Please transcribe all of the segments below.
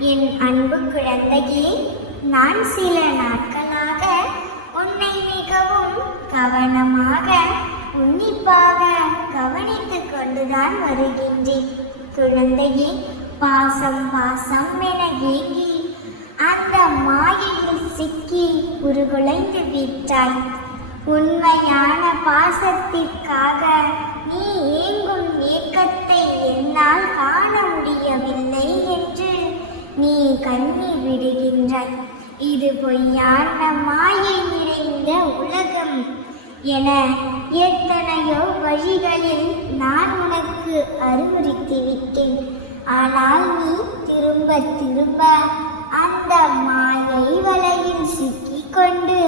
என் அன்பு குழந்தையே நான் சில நாட்களாக உன்னை மிகவும் கவனமாக உன்னிப்பாக கவனித்துக் கொண்டுதான் வருகின்றேன். குழந்தையே பாசம் பாசம் என ஏங்கி அந்த மாயையில் சிக்கி உருகுலைந்து விட்டாய். உண்மையான பாசத்திற்காக நீ ஏங்கும் ஏக்கத்தை என்னால் காண முடியவில்லை என்று நீ கண்ணீர் விடுகின்றாய். இது பொய்யான மாயை நிறைந்த உலகம். என எத்தனையோ வழிகளில் நான் உனக்கு அறிவுறுத்தி விட்டேன். ஆனால் நீ திரும்ப திரும்ப அந்த மாயை வலையில் சிக்கிக்கொண்டு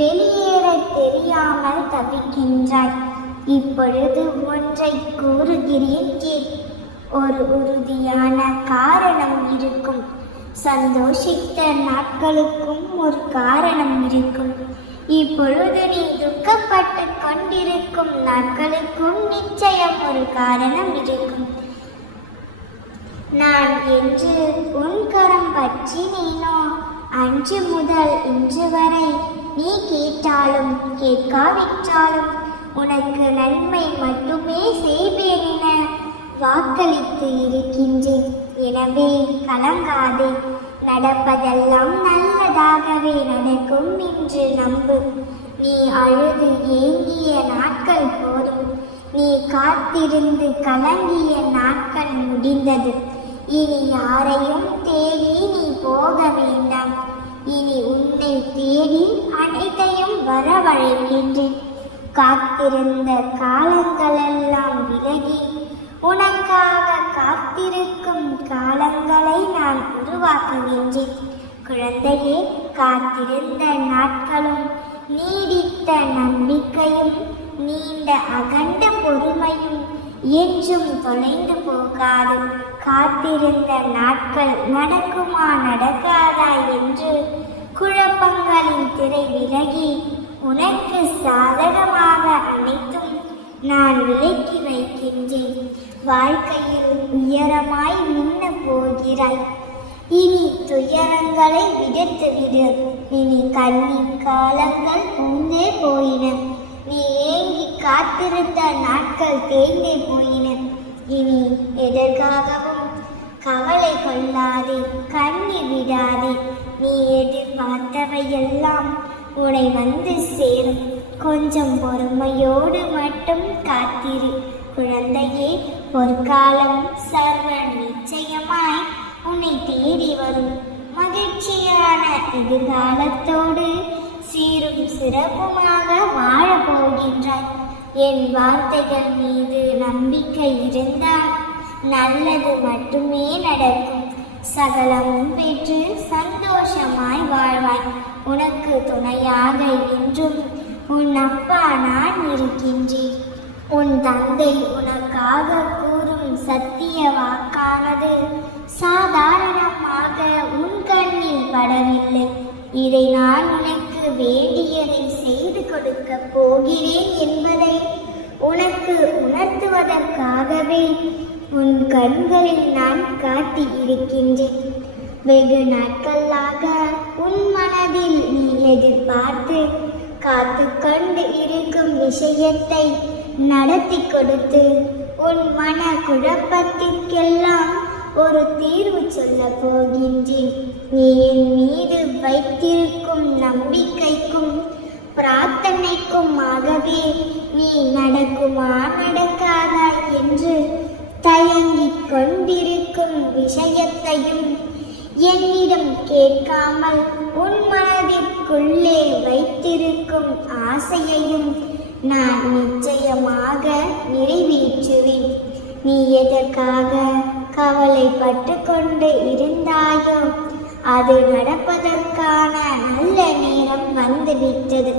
வெளியேற தெரியாமல் தவிக்கின்றாய். இப்பொழுது ஒன்றை கூறுகிறேன் கேள். ஒரு உறுதியான காரணம் இருக்கும். சந்தோஷித்த நாட்களுக்கும் ஒரு காரணம் இருக்கும். இப்பொழுது நீ துக்கப்பட்டு கொண்டிருக்கும் நாட்களுக்கும் நிச்சயம் ஒரு காரணம் இருக்கும். நான் என்று உன் கரம் பற்றி நீனோ அன்று முதல் இன்று வரை நீ கேட்டாலும் கேட்காவிட்டாலும் உனக்கு நன்மை வாக்களித்து இருக்கின்றேன். எனவே கலங்காதே. நடப்பதெல்லாம் நல்லதாகவே நடக்கும் என்று நம்பு. நீ அழுது ஏங்கிய நாட்கள் போதும். நீ காத்திருந்து கலங்கிய நாட்கள் முடிந்தது. இனி யாரையும் தேடி நீ போக வேண்டாம். இனி உன்னை தேடி அனைத்தையும் வரவழைக்கின்றேன். காத்திருந்த காலங்களெல்லாம் விலகி உனக்காக காத்திருக்கும் காலங்களை நான் உருவாக்குகின்றேன் குழந்தையே காத்திருந்த நாட்களும் நீடித்த நம்பிக்கையும் நீண்ட அகண்ட பொறுமையும் என்றும் தொலைந்து போகாது. காத்திருந்த நாட்கள் நடக்குமா நடக்காதா என்று குழப்பங்களின் திரை விலகி உனக்கு சாதகமாக அனைத்தும் நான் விலக்கி வைக்கின்றேன். வாழ்க்கையில் உயரமாய் மின்ன போகிறாய். இனி துயரங்களை விடுத்து விடு. இனி கல்வி காலங்கள் முன்னே போயின. நீ ஏங்கி காத்திருந்த நாட்கள் தேய்ந்தே போயின. இனி எதற்காகவும் கவலை கொள்ளாதே கண்ணீர் விடாதே. நீ எதிர்பார்த்தவையெல்லாம் உன்னை வந்து சேரும். கொஞ்சம் பொறுமையோடு மட்டும் காத்திரு. குழந்தையே பொற்காலம் சர்வ நிச்சயமாய் உன்னை தேடி வரும். மகிழ்ச்சியான எதிர்காலத்தோடு சீரும் சிறப்புமாக வாழப் போகின்றாய் என் வார்த்தைகள் மீது நம்பிக்கை இருந்தால் நல்லது மட்டுமே நடக்கும். சகலமும் பெற்று சந்தோஷமாய் வாழ்வாய். உனக்கு துணையாக என்றும் உன் அப்பா நான் இருக்கின்றேன். உன் தந்தை உனக்காக கூறும் சத்திய வாக்கானது சாதாரணமாக உன் கண்ணில் படவில்லை. இதை நான் உனக்கு வேண்டியதை செய்து கொடுக்க போகிறேன் என்பதை உனக்கு உணர்த்துவதற்காகவே உன் கண்களில் நான் காட்டி இருக்கின்றேன் வெகு நாட்களாக உன் மனதில் நீ எதிர்பார்த்து காத்து கொண்டு இருக்கும் விஷயத்தை நடத்தி கொடுத்து உன் மன குழப்பத்திற்கெல்லாம் ஒரு தீர்வு சொல்ல போகின்றேன். நீ என் மீது வைத்திருக்கும் நம்பிக்கைக்கும் பிரார்த்தனைக்குமாகவே நீ நடக்குமா நடக்காதா என்று தயங்கிக் கொண்டிருக்கும் விஷயத்தையும் என்னிடம் கேட்காமல் உன் மனதிற்குள்ளே வைத்திருக்கும் ஆசையையும் நான் நிச்சயமாக நிறைவேற்றுவேன். நீ எதற்காக கவலைப்பட்டு கொண்டு இருந்தாயோ அது நடப்பதற்கான நல்ல நேரம் வந்துவிட்டது.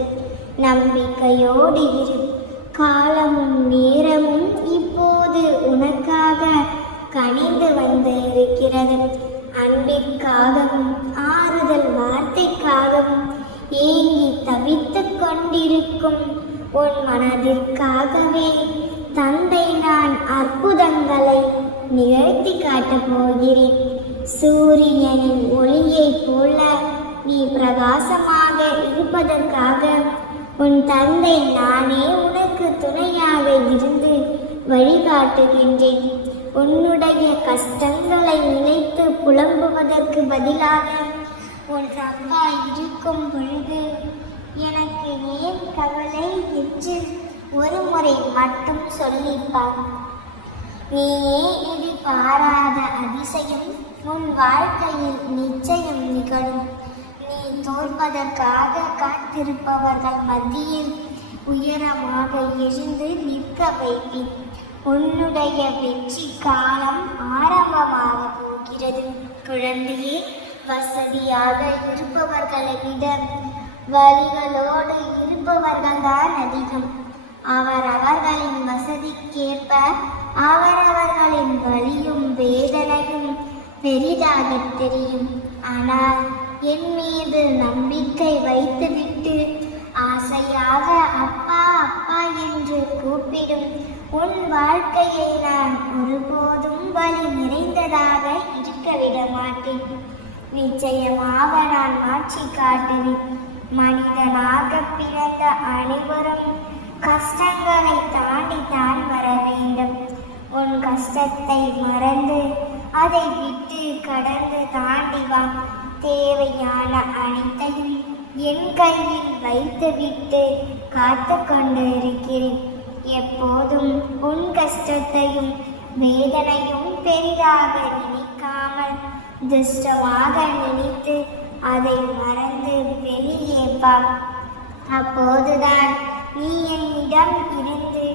நம்பிக்கையோடு இரு. காலமும் நேரமும் இப்போது உனக்காக கனிந்து வந்து இருக்கிறது அன்பிற்காகவும் ஆறுதல் வார்த்தைக்காகவும் ஏங்கி தவித்து கொண்டிருக்கும் உன் மனதிற்காகவே தந்தை நான் அற்புதங்களை நிகழ்த்தி காட்டப் போகிறேன். சூரியனின் ஒளியைப் போல நீ பிரகாசமாக இருப்பதற்காக உன் தந்தை நானே உனக்கு துணையாக இருந்து வழிகாட்டுகின்றேன். உன்னுடைய கஷ்டங்களை நினைத்து புலம்புவதற்கு பதிலாக உன் அப்பா இருக்கும் பொழுது கவலை என்று ஒரு முறை மட்டும் சொல்லிப்பார் நீயே எதிர்பாராத அதிசயம் உன் வாழ்க்கையில் நிச்சயம் நிகழும். நீ தோற்பதற்காக காத்திருப்பவர்கள் மத்தியில் உயரமாக எழுந்து நிற்க வைப்பேன். உன்னுடைய வெற்றி காலம் ஆரம்பமாக போகிறது. குழந்தையே வசதியாக இருப்பவர்களை விட வழிகளோடு இருப்பவர்கள்தான் அதிகம். அவரவர்களின் வசதிக்கேற்ப அவரவர்களின் வழியும் வேதனையும் பெரிதாக தெரியும். ஆனால் என் மீது நம்பிக்கை வைத்துவிட்டு ஆசையாக அப்பா அப்பா என்று கூப்பிடும் உன் வாழ்க்கையை நான் ஒருபோதும் வழி நிறைந்ததாக இருக்க விட மாட்டேன் நிச்சயமாக நான் மாற்றி காட்டுவேன். மனிதனாக பிறந்த அனைவரும் கஷ்டங்களை தாண்டி தான் வர வேண்டும். உன் கஷ்டத்தை மறந்து அதை விட்டு கடந்து தாண்டி வா. தேவையான அனைத்தையும் என் கையில் வைத்துவிட்டு காத்து கொண்டு இருக்கிறேன் எப்போதும் உன் கஷ்டத்தையும் வேதனையும் பெரிதாக நினைக்காமல் துஷ்டமாக நினைத்து அதை மறந்து வெளியே வா. அப்போதுதான் நீ என்னிடம் இருந்து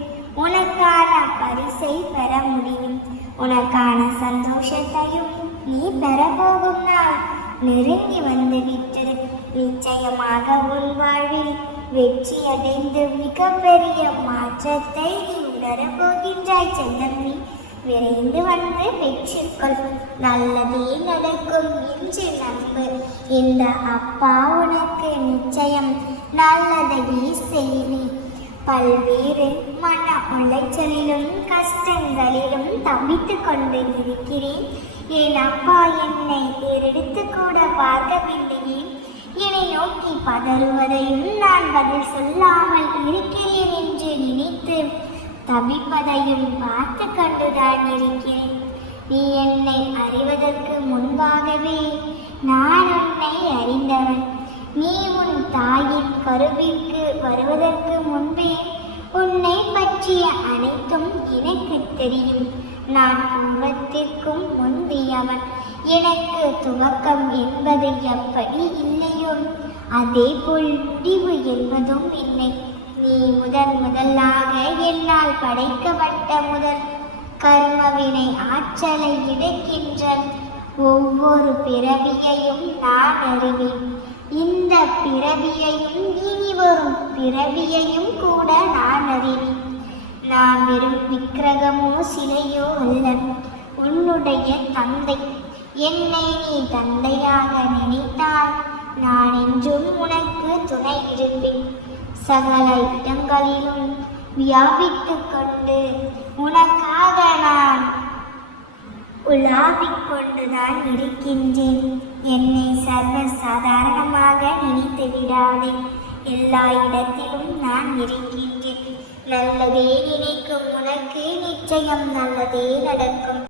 உனக்கான பரிசை பெற முடியும். உனக்கான சந்தோஷத்தையும் நீ பெறப்போகும் நாள். நெருங்கி வந்து விட்டது நிச்சயமாக உன் வாழ்வில் வெற்றி அடைந்து மிகப்பெரிய மாற்றத்தை நீ உணரப்போகின்றாய் செல்லம்மி. விரைந்து வந்து பெற்றிருக்கள் நல்லதே நடக்கும் என்று நம்பு. இந்த அப்பா உனக்கு நிச்சயம் நல்லதையே செய்வி. பல்வேறு மன உளைச்சலிலும் கஷ்டங்களிலும் தவித்து கொண்டு இருக்கிறேன். என் அப்பா என்னை தேரெடுத்து கூட பார்க்கவில்லையே. என்னை நோக்கி பதறுவதையும் நான் பதில் சொல்லாமல் இருக்கிறேன் என்று நினைத்து தவிப்பதையும் பார்த்து கண்டுதான் இருக்கிறேன். நீ என்னை அறிவதற்கு முன்பாகவே நான் உன்னை அறிந்தவன். நீ உன் தாயின் கருவிற்கு வருவதற்கு முன்பே உன்னை பற்றிய அனைத்தும் எனக்கு தெரியும். நான் பூர்வத்திற்கும் முந்தியவன். எனக்கு துவக்கம் என்பது எப்படி இல்லையோ? அதே போல் முடிவு என்பதும் இல்லை. நீ முதன் முதலாக என்னால் படைக்கப்பட்ட முதல் கர்மவினை ஆற்றலை இடைக்கின்ற ஒவ்வொரு பிறவியையும் நான் அறிவேன். இந்த பிறவியையும் இனி வரும் பிறவியையும் கூட நான் அறிவேன். நான் வெறும் விக்கிரகமோ சிலையோ அல்ல. உன்னுடைய தந்தை. என்னை நீ தந்தையாக நினைத்தால் நான் என்றும் உனக்கு துணை இருப்பேன். சகல இடங்களிலும் வியாபித்துக் கொண்டு உனக்காக நான் உலாவிக் கொண்டுதான் இருக்கின்றேன். என்னை சர்வ சாதாரணமாக நினைத்து விடாதே. எல்லா இடத்திலும் நான் இருக்கின்றேன். நல்லதே நினைக்கும் உனக்கு நிச்சயம் நல்லதே நடக்கும்.